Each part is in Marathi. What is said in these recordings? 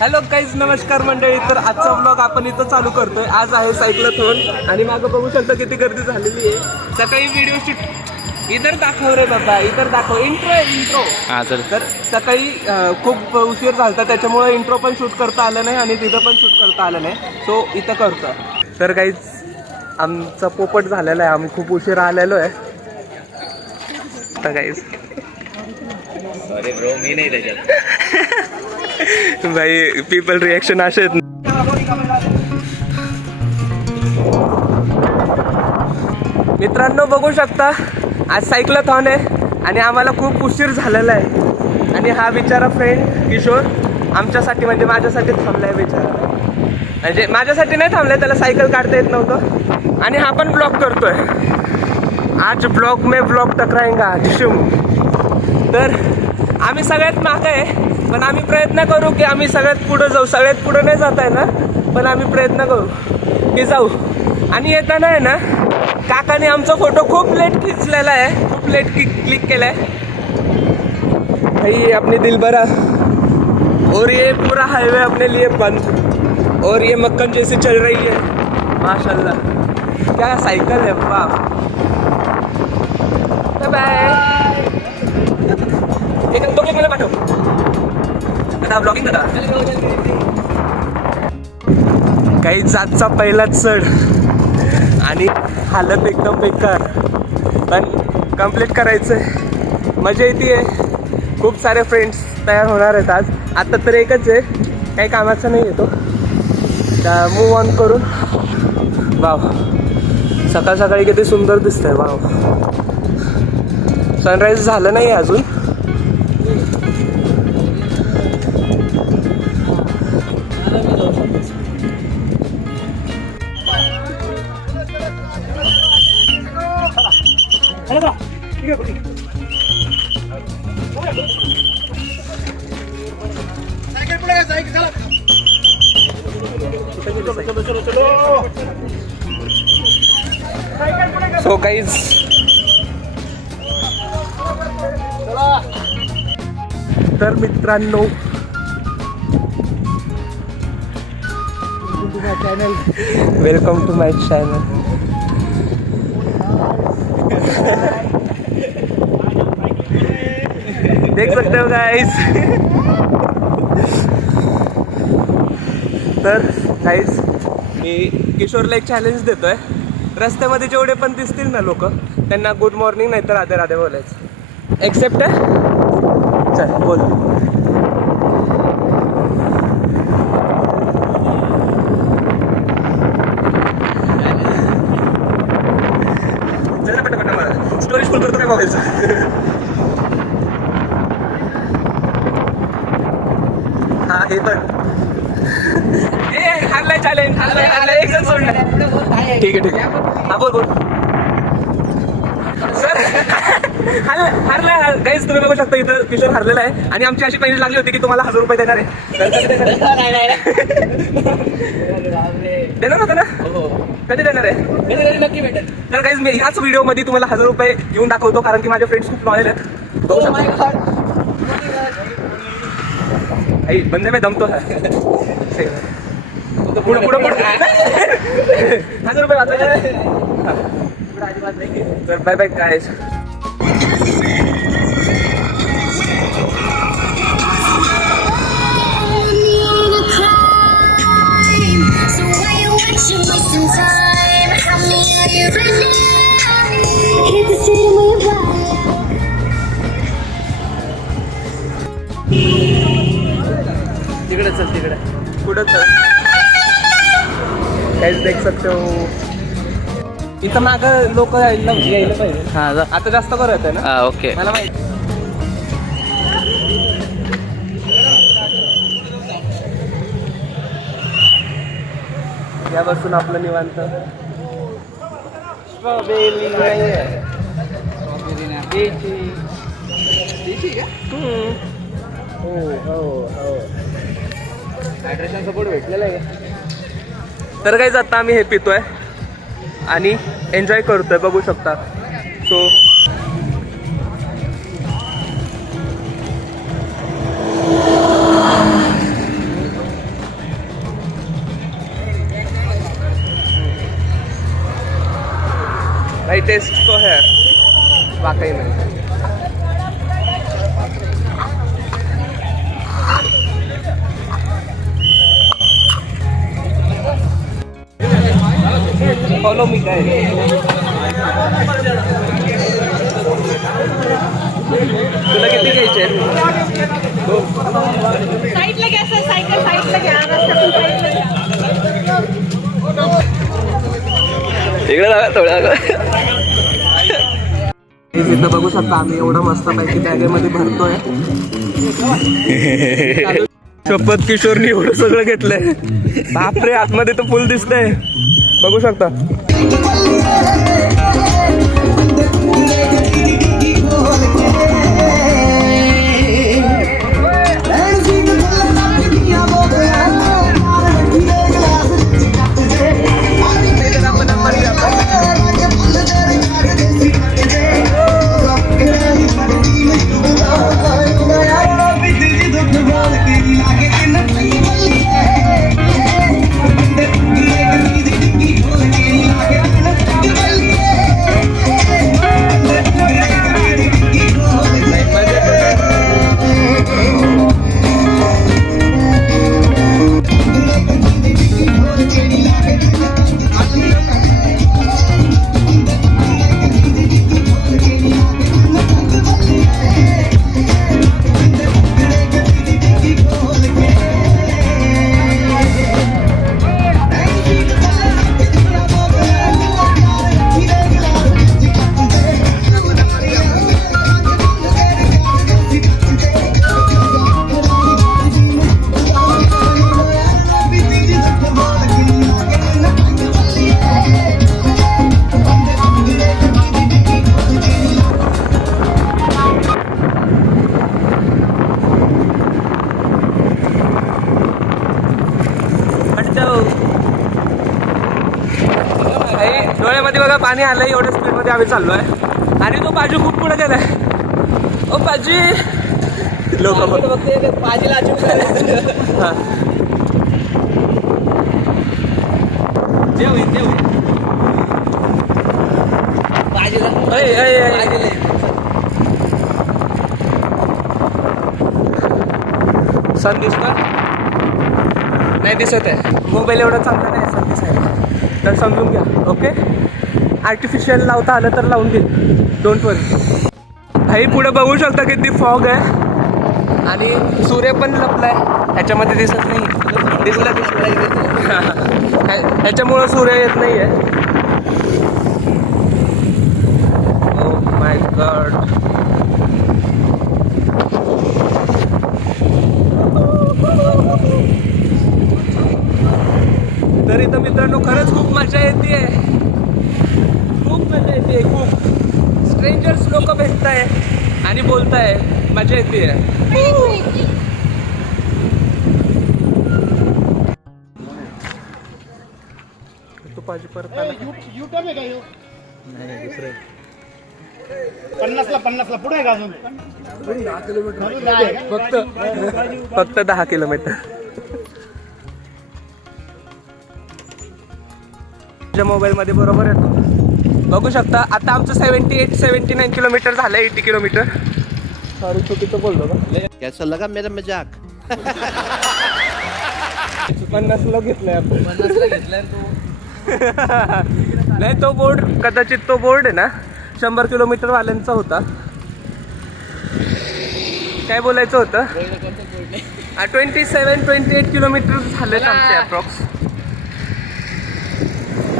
हॅलो गाईज, नमस्कार मंडळी. तर आजचा व्लॉग आपण इथं चालू करतोय. आज आहे सायक्लोथॉन आणि मागं बघू शकता किती गर्दी झालेली आहे. सकाळी व्हिडिओ शूट इधर दाखव रे बाबा, इधर दाखव. इंट्रो हां चल. तर सकाळी खूप उशीर झाला, त्याच्यामुळे इंट्रो पण शूट करता आलं नाही आणि तिथं पण शूट करता आलं नाही. सो इथं करतो. तर गाईज आमचा पोपट झालेला आहे, आम्ही खूप उशीर आलेलो आहे. तर गाईज अरे ब्रो, मी नाही त्याच्यात. भाई पीपल रिॲक्शन असे आहेत. मित्रांनो बघू शकता आज सायक्लोथॉन आहे आणि आम्हाला खूप उशीर झालेला आहे. आणि हा बिचारा फ्रेंड किशोर आमच्यासाठी म्हणजे माझ्यासाठी थांबलाय बिचारा. म्हणजे माझ्यासाठी नाही थांबलाय, त्याला सायकल काढता येत नव्हतं. आणि हा पण ब्लॉग करतोय. आज ब्लॉग में ब्लॉग टकराएंगा जिशुम. तर आम्ही सगळ्यात मागं आहे, पण आम्ही प्रयत्न करू की आम्ही सगळ्यात पुढं जाऊ. सगळ्यात पुढं नाही जात आहे ना, पण आम्ही प्रयत्न करू की जाऊ. आणि येताना आहे ना, काकाने आमचा फोटो खूप लेट खिचलेला आहे, खूप लेट क्लिक केला आहे. भाई अपने दिलबरा. और ये पूरा हाईवे अपने लिए बंद और ये मक्खन जैसे चल रही है. माशाल्लाह क्या साइकिल है. वाह, बाय. एक तो मला पाठव. आता ब्लॉगिंग करा. काही जातचा पहिला चढ आणि हालत एकदम बेकार, पण कंप्लीट करायचं. मजा येते. खूप सारे फ्रेंड्स तयार होणार आहेत आज. आत्ता तर एकच आहे, काही कामाचा नाही येतो. तर मूव ऑन करून. वाव, सकाळ सकाळी किती सुंदर दिसतंय. वाव, सनराईज झालं नाही अजून. सो गाईज तर मित्रांनो, वेलकम टू माय चॅनल. देख सकते हो गाइस. तर गाइस मी किशोरला एक चॅलेंज देतोय. रस्त्यामध्ये जेवढे पण दिसतील ना लोक, त्यांना गुड मॉर्निंग नाही तर राधे राधे बोलायचं. एक्सेप्ट आहे. चल बोल. चला पटापट मला स्टोरी फुल करतो काय बोलायचं. हा हे पण हारलाय चॅलेंज. हारलाय एक जण सोडलाय. ठीक आहे. हा बोल बोल. सर हारलाय गाईज. तुम्ही बघू शकता इथं किशोर हारलेला आहे. आणि आमची अशी पहिली लागली होती की तुम्हाला 1000 रुपये देणार आहे. देणार होता ना? कधी देणार आहे? नक्की भेटेल. तर गाईज मी ह्याच व्हिडिओमध्ये तुम्हाला 1000 रुपये घेऊन दाखवतो, कारण की माझे फ्रेंड्स खूप लॉयल आहेत. बंदे में दम तो है. पुढे पुढे पुढे 1000 रुपये वाचायचे. तर बाय बाय गाईज. तिकडे चल, तिकडे पुढं चल. काहीच देख सकते हो. इथं मागं लोक यायला पाहिजे. हां जा. आता जास्त करू येते ना. हां ओके. मला माहिती. या बसून आपलं निवांत. स्ट्रॉबेरी नाही आहे. हो हो हो. हायड्रेशन सपोर्ट भेटलेलं आहे. तर काही आता आम्ही हे पितोय आणि एन्जॉय करतोय, बघू शकता. सो भाई टेस्ट तो है वाकई में। फॉलो मी काय तुला किती घ्यायचे साईडला घ्या सर, सायकल साईडला घ्या, रस्त्यातून साईडला घ्या. इकडे जागा थोड्या इथं बघू शकता आम्ही एवढा मस्त पैकी बॅगेमध्ये भरतोय. शपथ किशोरनी एवढं सगळं घेतलंय. बापरे आतमध्ये तर फुल दिसतंय बघू शकता. डोळ्यामध्ये बघा पाणी आलंय. एवढ्या स्पीडमध्ये आम्ही चाललोय आणि तो बाजू खूप पुढे गेलाय. ओ बाजी लोक बाजीला सन दिसतो नाही दिसत आहे. मोबाईल एवढा चांगला नाही सन दिसायला तर समजून घ्या. ओके आर्टिफिशियल लावता आलं तर लावून दे. डोंट वरी. भाई पुढे बघू शकता किती फॉग आहे आणि सूर्य पण लपलाय. ह्याच्यामध्ये दिसत नाही. दिसला ह्याच्यामुळं सूर्य येत नाही आहे. Oh my God. तर इथं मित्रांनो खरंच खूप मजा येते. खूप मजा येते. खूप स्ट्रेंजर्स लोक भेटताय आणि बोलताय. मजा येते. तू पाहिजे परत युटर्न आहे का ह्यो? नाही दुसरं 50ला पुढे आहे का अजून? फक्त 10 किलोमीटर. मोबाईल मध्ये बरोबर येतो बघू शकता. आता आमचं 79 किलोमीटर झालं. 80 किलोमीटर. सॉरी चुकीचं बोललो का. कैसा लगा मेरा मजाक? 50ला घेतलंय आपण. 50ला घेतलाय नाही तो बोर्ड कदाचित तो बोर्ड आहे ना 100 किलोमीटर वाल्यांचा होता. काय बोलायचं होतं. 28 किलोमीटर झालेत आमचे अप्रॉक्स.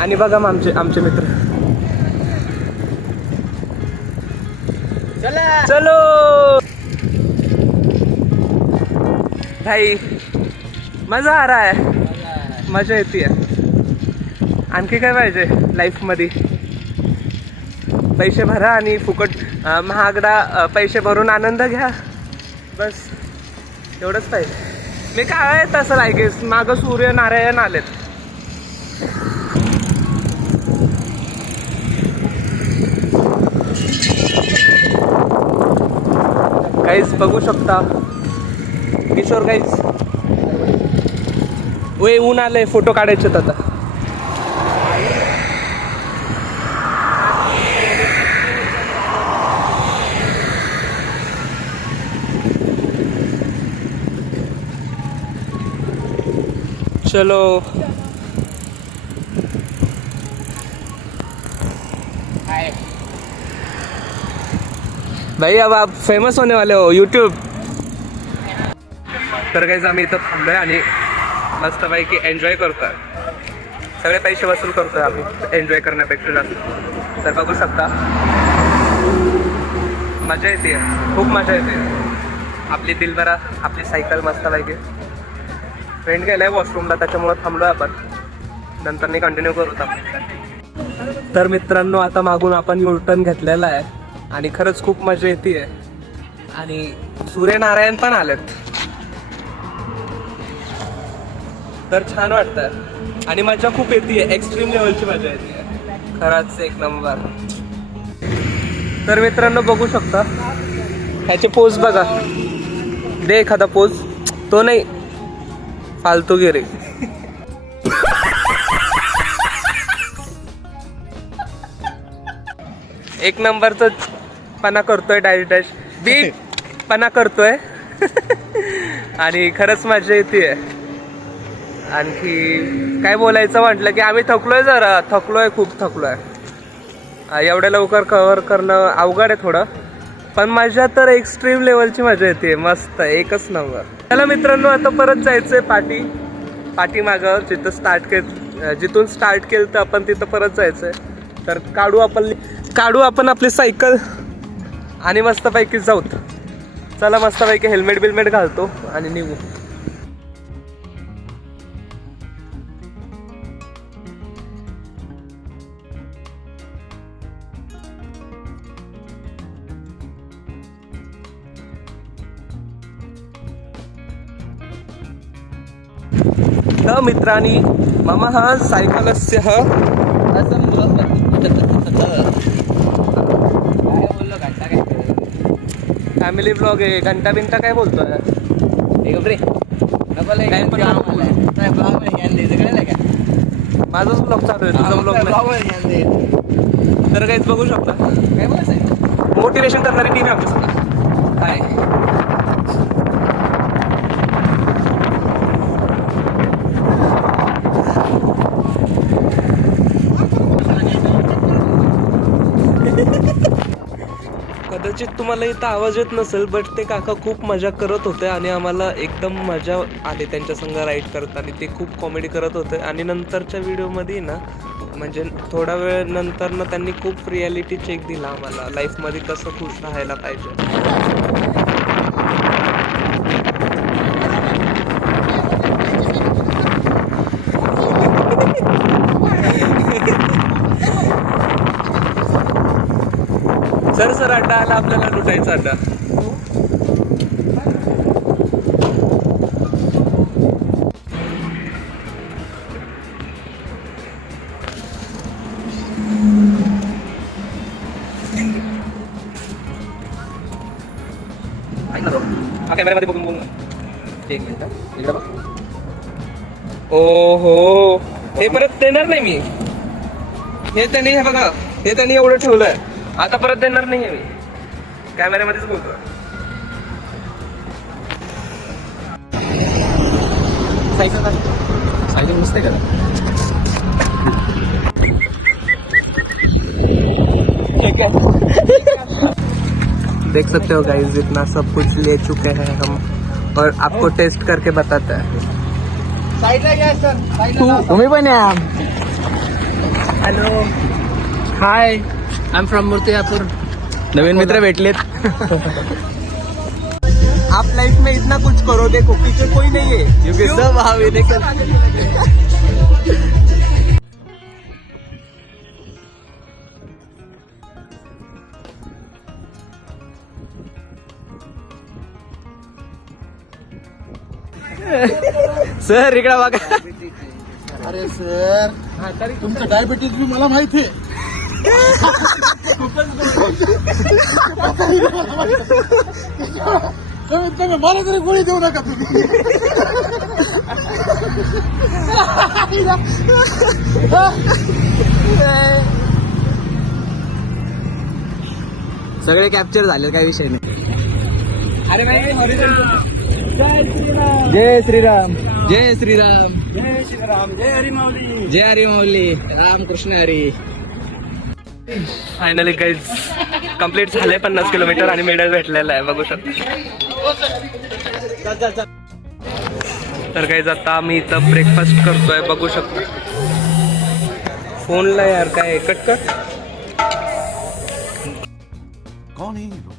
आणि बघा मग आमचे मित्र. चलो भाई मजा आ रहा है. मजा येते. आणखी काय पाहिजे लाईफमध्ये. पैसे भरा आणि फुकट महागडा पैसे भरून आनंद घ्या. बस एवढंच पाहिजे. मी काय आहे तसं आय गेस. मागं सूर्यनारायण आलेत. गाईज बघू शकता. किशोर गाईज वे ऊन आलंय. फोटो काढायचे आता. चलो भाई अब आप फेमस होने वाले हो यूट्यूब. तर काहीच आम्ही इथं थांबलोय आणि मस्तपैकी एन्जॉय करतोय. सगळे पैसे वसूल करतोय आम्ही एन्जॉय करण्यापेक्षा जास्त. तर बघू शकता मजा येते, खूप मजा येते. आपली दिलबरा आपली सायकल मस्तपैकी. फ्रेंड गेलाय वॉशरूमला त्याच्यामुळं थांबलोय आपण. नंतर कंटिन्यू करू. तर मित्रांनो आता मागून आपण युटर्न घेतलेला आहे आणि खरंच खूप मजा येते. आणि सूर्यनारायण पण आलेत तर छान वाटतं आणि मजा खूप येते. एक्स्ट्रीम लेवलची मजा येते खरंच एक नंबर. तर मित्रांनो बघू शकता ह्याचे पोज बघा. दे एखादा पोज. तो नाही फालतूगिरी. एक नंबरचं पणा करतोय डायरेक्ट डॅश बी पणा करतोय आणि खरंच मजा येते. आणखी काय बोलायचं म्हटलं की आम्ही थकलोय खूप थकलोय. एवढ्या लवकर कव्हर करणं अवघड आहे थोडं, पण मजा तर एक्स्ट्रीम लेवलची मजा येते. मस्त एकच नंबर. चला मित्रांनो आता परत जायचंय पाठीमागं जिथून स्टार्ट केलं तर आपण तिथं परत जायचंय. तर काढू आपण आपली सायकल आणि मस्तपैकी जाऊत. चला मस्तपैकी हेल्मेट बिल्मेट घालतो आणि निघू. मित्रांनी मम सायकलस्य फॅमिली ब्लॉग आहे. घंटा बिंटा काय बोलतोय माझाच ब्लॉग चालू आहे तुझा ब्लॉग नाही. तर काहीच बघू शकता काय बोलायचं मोटिवेशन करणारी टीम आहे आपल्यासोबत. काय कदाचित तुम्हाला इथं आवाज येत नसेल बट ते काका खूप मजा करत होते आणि आम्हाला एकदम मजा आली त्यांच्या संग राईड करताना. ते खूप कॉमेडी करत होते आणि नंतरच्या व्हिडिओमध्ये ना म्हणजे थोडा वेळ नंतर ना त्यांनी खूप रियालिटी चेक दिला आम्हाला लाईफमध्ये कसं खुश राहायला पाहिजे. सर अड्डा आला आपल्याला लुटायचा अड्डा. कॅमेऱ्यामध्ये बघून बोल. एक मिनिट इकडे बघ. ओहो हे परत देणार नाही मी. हे त्यांनी एवढं ठेवलंय आता परत देणार नाहीये मी. कॅमेऱ्यामध्येच बोलतो. सायकल मस्त आहे का. देख सकते हो गाइस इतना सब कुछ ले चुके हैं हम और आपको टेस्ट करके बताते हैं. तुम्ही पण या. Hello hi I am from Murtijapur. नवीन मित्र भेटलेत. आप लाइफ में इतना कुछ करो देखो पीछे कोई नहीं है क्योंकि सब हावी लेकर. सर इकडे बघा. अरे सर तुमचं डायबिटीज बी मला माहिती आहे. कमीत कमी मला तरी गोळी देऊ नका तुम्ही. सगळे कॅप्चर झाले काही विषय नाही. अरे जय श्रीराम. जय श्रीराम जय श्रीराम जय हरी माऊली जय Hari Mauli Ram Krishna Hari. Finally guys complete झाले 50 किलोमीटर आणि मेडल भेटलेला आहे बघू शकता. तर गाईज आता आम्ही इथं ब्रेकफास्ट करतोय बघू शकतो. फोनला यार काय कट कर. कौन है ये लोग?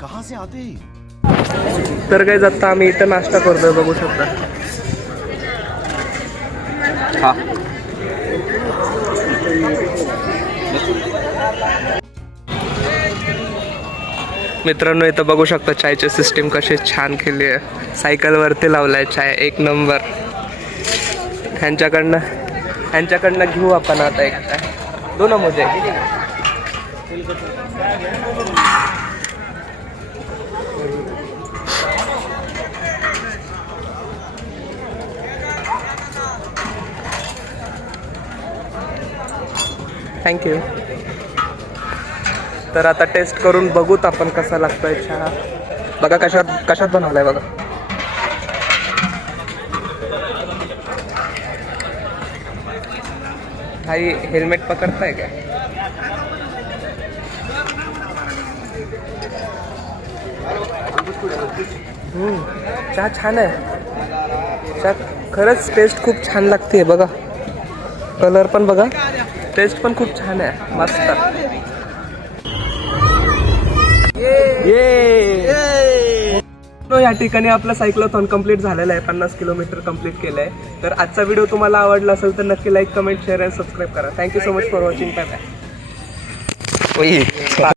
कहाँ से आते हैं? तर गाईज आता आम्ही इथं नाश्ता करतोय बघू शकता. हा मित्रांनो इथं बघू शकता चायची सिस्टीम कशी छान केली आहे. सायकलवरती लावलाय चाय एक नंबर. ह्यांच्याकडनं घेऊ आपण आता एक चाय. दोन मुझे थँक्यू. तर आता टेस्ट करून बघूत आपण कसा लागतोय चहा. बघा कशात बनवलाय बघा. भाई हेल्मेट पकडताय का? चहा छान आहे. चहा खरंच टेस्ट खूप छान लागते बघा. कलर पण बघा. टेस्ट पण खूप छान आहे मस्त. या ठिकाणी आपला सायक्लोथॉन कंप्लीट झालेला आहे. 50 किलोमीटर कंप्लीट केलं आहे. तर आजचा व्हिडिओ तुम्हाला आवडला असेल तर नक्की लाईक कमेंट शेअर आणि सबस्क्राईब करा. Thank you so much for watching. Bye bye.